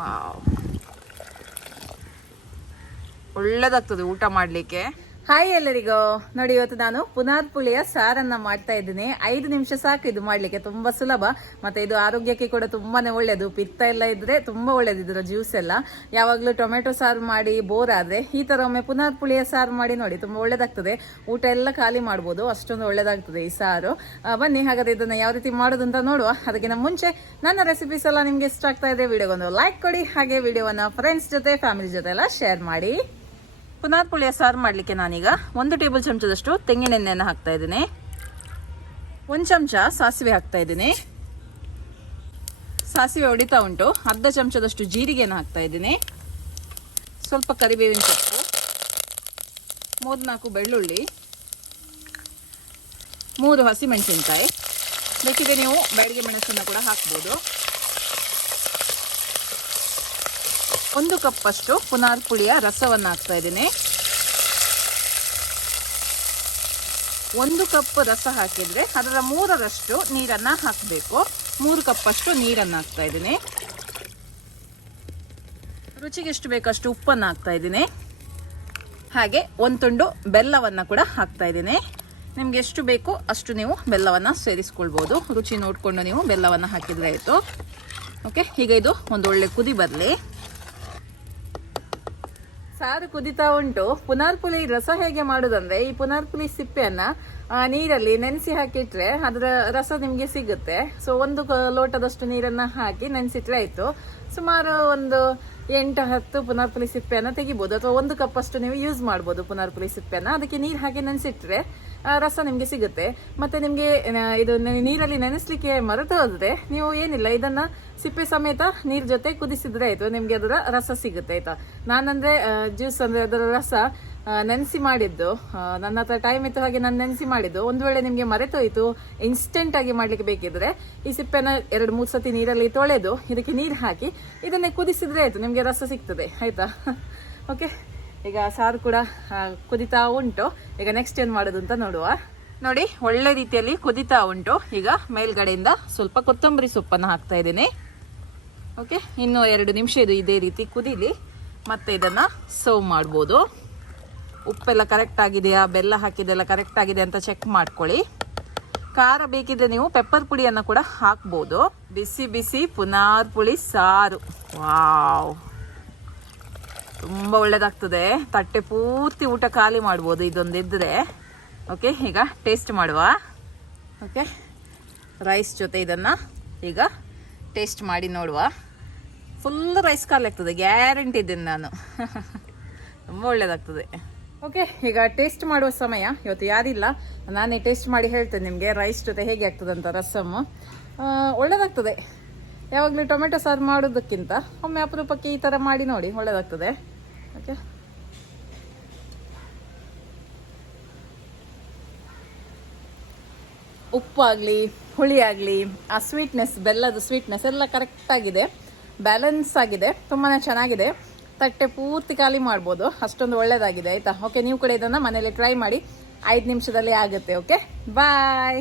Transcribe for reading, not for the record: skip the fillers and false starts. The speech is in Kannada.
ವಾವ್, ಒಳ್ಳೆದಾಗ್ತದೆ ಊಟ ಮಾಡಲಿಕ್ಕೆ. ಹಾಯ್ ಎಲ್ಲರಿಗೂ. ನೋಡಿ, ಇವತ್ತು ನಾನು ಪುನಾರ್ ಪುಳಿಯ ಸಾರನ್ನ ಮಾಡ್ತಾ ಇದ್ದೀನಿ. 5 ನಿಮಿಷ ಸಾಕು ಇದು ಮಾಡ್ಲಿಕ್ಕೆ, ತುಂಬಾ ಸುಲಭ. ಮತ್ತೆ ಇದು ಆರೋಗ್ಯಕ್ಕೆ ಕೂಡ ತುಂಬಾನೇ ಒಳ್ಳೇದು. ಪಿತ್ತ ಎಲ್ಲ ಇದ್ರೆ ತುಂಬಾ ಒಳ್ಳೇದು ಇದರ ಜ್ಯೂಸ್ ಎಲ್ಲ. ಯಾವಾಗ್ಲೂ ಟೊಮೆಟೊ ಸಾರು ಮಾಡಿ ಬೋರ್ ಆದ್ರೆ ಈ ತರ ಒಮ್ಮೆ ಪುನಾರ್ ಪುಳಿಯ ಸಾರು ಮಾಡಿ ನೋಡಿ, ತುಂಬಾ ಒಳ್ಳೇದಾಗ್ತದೆ. ಊಟ ಎಲ್ಲ ಖಾಲಿ ಮಾಡ್ಬೋದು, ಅಷ್ಟೊಂದು ಒಳ್ಳೇದಾಗ್ತದೆ ಈ ಸಾರು. ಬನ್ನಿ ಹಾಗಾದ್ರೆ ಇದನ್ನ ಯಾವ ರೀತಿ ಮಾಡೋದು ಅಂತ ನೋಡುವ. ಅದಕ್ಕಿಂತ ಮುಂಚೆ ನನ್ನ ರೆಸಿಪೀಸ್ ಎಲ್ಲ ನಿಮ್ಗೆ ಇಷ್ಟ ಆಗ್ತಾ ಇದೆ, ವಿಡಿಯೋಗೊಂದು ಲೈಕ್ ಕೊಡಿ. ಹಾಗೆ ವಿಡಿಯೋವನ್ನ ಫ್ರೆಂಡ್ಸ್ ಜೊತೆ, ಫ್ಯಾಮಿಲಿ ಜೊತೆ ಎಲ್ಲ ಶೇರ್ ಮಾಡಿ. ಪುನಾರ್ ಪುಳಿಯ ಸಾರು ಮಾಡಲಿಕ್ಕೆ ನಾನೀಗ 1 ಟೇಬಲ್ ಚಮಚದಷ್ಟು ತೆಂಗಿನೆಣ್ಣೆಯನ್ನು ಹಾಕ್ತಾ ಇದ್ದೀನಿ. 1 ಚಮಚ ಸಾಸಿವೆ ಹಾಕ್ತಾ ಇದ್ದೀನಿ. ಸಾಸಿವೆ ಹೊಡಿತಾ ಉಂಟು. ಅರ್ಧ ಚಮಚದಷ್ಟು ಜೀರಿಗೆಯನ್ನು ಹಾಕ್ತಾ ಇದ್ದೀನಿ. ಸ್ವಲ್ಪ ಕರಿಬೇವಿನ ಸೊಪ್ಪು, 3-4 ಬೆಳ್ಳುಳ್ಳಿ, 3 ಹಸಿಮೆಣಸಿನಕಾಯಿ. ಬೇಕಿದ್ರೆ ನೀವು ಬ್ಯಾಡಗಿ ಮೆಣಸನ್ನು ಕೂಡ ಹಾಕ್ಬೋದು. 1 ಕಪ್ ಅಷ್ಟು ಪುನಾರ್ ಪುಳಿಯ ರಸವನ್ನು ಹಾಕ್ತಾ ಇದ್ದೀನಿ. 1 ಕಪ್ ರಸ ಹಾಕಿದ್ರೆ ಅದರ 3ರಷ್ಟು ನೀರನ್ನ ಹಾಕಬೇಕು. 3 ಕಪ್ ಅಷ್ಟು ನೀರನ್ನು ಹಾಕ್ತಾ ಇದ್ದೀನಿ. ರುಚಿಗೆ ಎಷ್ಟು ಬೇಕಷ್ಟು ಉಪ್ಪನ್ನು ಹಾಕ್ತಾ ಇದ್ದೀನಿ. ಹಾಗೆ 1 ತುಂಡು ಬೆಲ್ಲವನ್ನು ಕೂಡ ಹಾಕ್ತಾ ಇದ್ದೀನಿ. ನಿಮ್ಗೆ ಎಷ್ಟು ಬೇಕು ಅಷ್ಟು ನೀವು ಬೆಲ್ಲವನ್ನು ಸೇರಿಸ್ಕೊಳ್ಬೋದು. ರುಚಿ ನೋಡಿಕೊಂಡು ನೀವು ಬೆಲ್ಲವನ್ನು ಹಾಕಿದ್ರೆ ಆಯಿತು. ಓಕೆ, ಈಗ ಇದು ಒಂದು ಒಳ್ಳೆ ಕುದಿ ಬರಲಿ. ಸಾರು ಕುದಿತಾ ಉಂಟು. ಪುನಾರ್ ಪುಳಿ ರಸ ಹೇಗೆ ಮಾಡುದಂದ್ರೆ, ಈ ಪುನಾರ್ ಪುಳಿ ಸಿಪ್ಪೆಯನ್ನ ನೀರಲ್ಲಿ ನೆನೆಸಿ ಹಾಕಿಟ್ರೆ ಅದರ ರಸ ನಿಮ್ಗೆ ಸಿಗುತ್ತೆ. ಸೊ 1 ಲೋಟದಷ್ಟು ನೀರನ್ನ ಹಾಕಿ ನೆನೆಸಿಟ್ರೆ ಆಯ್ತು. ಸುಮಾರು ಒಂದು 8-10 ಪುನಾರ್ ಪುಳಿ ಸಿಪ್ಪೆಯನ್ನ ತೆಗಿಬಹುದು, ಅಥವಾ 1 ಕಪ್ ಅಷ್ಟು ನೀವು ಯೂಸ್ ಮಾಡ್ಬೋದು ಪುನಾರ್ ಪುಳಿ ಸಿಪ್ಪೆಯನ್ನ. ಅದಕ್ಕೆ ನೀರು ಹಾಕಿ ನೆನೆಸಿಟ್ರೆ ರಸ ನಿಮ್ಗೆ ಸಿಗುತ್ತೆ. ಮತ್ತೆ ನಿಮ್ಗೆ ಇದು ನೀರಲ್ಲಿ ನೆನೆಸ್ಲಿಕ್ಕೆ ಮರೆತು ಹೋದ್ರೆ ನೀವು ಏನಿಲ್ಲ, ಇದನ್ನ ಸಿಪ್ಪೆ ಸಮೇತ ನೀರ್ ಜೊತೆ ಕುದಿಸಿದ್ರೆ ಆಯ್ತು, ನಿಮ್ಗೆ ಅದರ ರಸ ಸಿಗುತ್ತೆ ಆಯ್ತಾ. ನಾನಂದ್ರೆ ಜ್ಯೂಸ್ ಅಂದ್ರೆ ಅದರ ರಸ ನೆನೆಸಿ ಮಾಡಿದ್ದು, ನನ್ನ ಹತ್ರ ಟೈಮ್ ಇತ್ತು ಹಾಗೆ ನಾನು ನೆನೆಸಿ ಮಾಡಿದ್ದು. ಒಂದು ವೇಳೆ ನಿಮ್ಗೆ ಮರೆತೋಯ್ತು, ಇನ್ಸ್ಟೆಂಟ್ ಆಗಿ ಮಾಡ್ಲಿಕ್ಕೆ ಬೇಕಿದ್ರೆ ಈ ಸಿಪ್ಪೆನ 2-3 ಸತಿ ನೀರಲ್ಲಿ ತೊಳೆದು ಇದಕ್ಕೆ ನೀರು ಹಾಕಿ ಇದನ್ನೇ ಕುದಿಸಿದ್ರೆ ಆಯ್ತು, ನಿಮ್ಗೆ ರಸ ಸಿಗ್ತದೆ ಆಯ್ತಾ. ಓಕೆ, ಈಗ ಸಾರು ಕೂಡ ಕುದಿತಾ ಉಂಟು. ಈಗ ನೆಕ್ಸ್ಟ್ ಏನ್ ಮಾಡೋದು ಅಂತ ನೋಡುವ. ನೋಡಿ, ಒಳ್ಳೆ ರೀತಿಯಲ್ಲಿ ಕುದಿತಾ ಉಂಟು. ಈಗ ಮೇಲ್ಗಡೆಯಿಂದ ಸ್ವಲ್ಪ ಕೊತ್ತಂಬರಿ ಸೊಪ್ಪನ್ನು ಹಾಕ್ತಾ ಇದ್ದೀನಿ. ಓಕೆ, ಇನ್ನು 2 ನಿಮಿಷ ಇದು ಇದೇ ರೀತಿ ಕುದಿಲಿ. ಮತ್ತೆ ಇದನ್ನ ಸರ್ವ್ ಮಾಡ್ಬೋದು. ಉಪ್ಪೆಲ್ಲ ಕರೆಕ್ಟ್ ಆಗಿದೆಯಾ, ಬೆಲ್ಲ ಹಾಕಿದೆಲ್ಲ ಕರೆಕ್ಟ್ ಆಗಿದೆ ಅಂತ ಚೆಕ್ ಮಾಡ್ಕೊಳ್ಳಿ. ಖಾರ ಬೇಕಿದ್ರೆ ನೀವು ಪೆಪ್ಪರ್ ಪುಡಿಯನ್ನು ಕೂಡ ಹಾಕ್ಬೋದು. ಬಿಸಿ ಬಿಸಿ ಪುನಾರ್ ಪುಳಿ ಸಾರು, ವಾವ್, ತುಂಬ ಒಳ್ಳೇದಾಗ್ತದೆ. ತಟ್ಟೆ ಪೂರ್ತಿ ಊಟ ಖಾಲಿ ಮಾಡ್ಬೋದು ಇದೊಂದಿದ್ರೆ. ಓಕೆ, ಈಗ ಟೇಸ್ಟ್ ಮಾಡುವ. ಓಕೆ, ರೈಸ್ ಜೊತೆ ಇದನ್ನು ಈಗ ಟೇಸ್ಟ್ ಮಾಡಿ ನೋಡುವ. ಫುಲ್ ರೈಸ್ ಖಾಲಿ ಆಗ್ತದೆ, ಗ್ಯಾರಂಟಿ ಇದ್ದೀನಿ ನಾನು. ತುಂಬ ಒಳ್ಳೇದಾಗ್ತದೆ. ಓಕೆ, ಈಗ ಟೇಸ್ಟ್ ಮಾಡುವ ಸಮಯ. ಇವತ್ತು ಯಾರಿಲ್ಲ, ನಾನೇ ಟೇಸ್ಟ್ ಮಾಡಿ ಹೇಳ್ತೇನೆ ನಿಮಗೆ ರೈಸ್ ಜೊತೆ ಹೇಗೆ ಆಗ್ತದಂತ. ರಸಮ್ಮು ಒಳ್ಳೇದಾಗ್ತದೆ. ಯಾವಾಗಲೂ ಟೊಮೆಟೊ ಸಾರು ಮಾಡೋದಕ್ಕಿಂತ ಒಮ್ಮೆ ಅಪರೂಪಕ್ಕೆ ಈ ಥರ ಮಾಡಿ ನೋಡಿ, ಒಳ್ಳೇದಾಗ್ತದೆ. ಓಕೆ, ಉಪ್ಪು ಆಗಲಿ ಹುಳಿ ಆಗಲಿ ಆ ಸ್ವೀಟ್ನೆಸ್, ಬೆಲ್ಲದ ಸ್ವೀಟ್ನೆಸ್ ಎಲ್ಲ ಕರೆಕ್ಟ್ ಆಗಿದೆ, ಬ್ಯಾಲೆನ್ಸ್ ಆಗಿದೆ, ತುಂಬಾ ಚೆನ್ನಾಗಿದೆ. ತಟ್ಟೆ ಪೂರ್ತಿ ಖಾಲಿ ಮಾಡ್ಬೋದು, ಅಷ್ಟೊಂದು ಒಳ್ಳೇದಾಗಿದೆ ಆಯ್ತಾ. ಓಕೆ, ನೀವು ಕೂಡ ಇದನ್ನು ಮನೇಲಿ ಟ್ರೈ ಮಾಡಿ, 5 ನಿಮಿಷದಲ್ಲಿ ಆಗುತ್ತೆ. ಓಕೆ, ಬಾಯ್.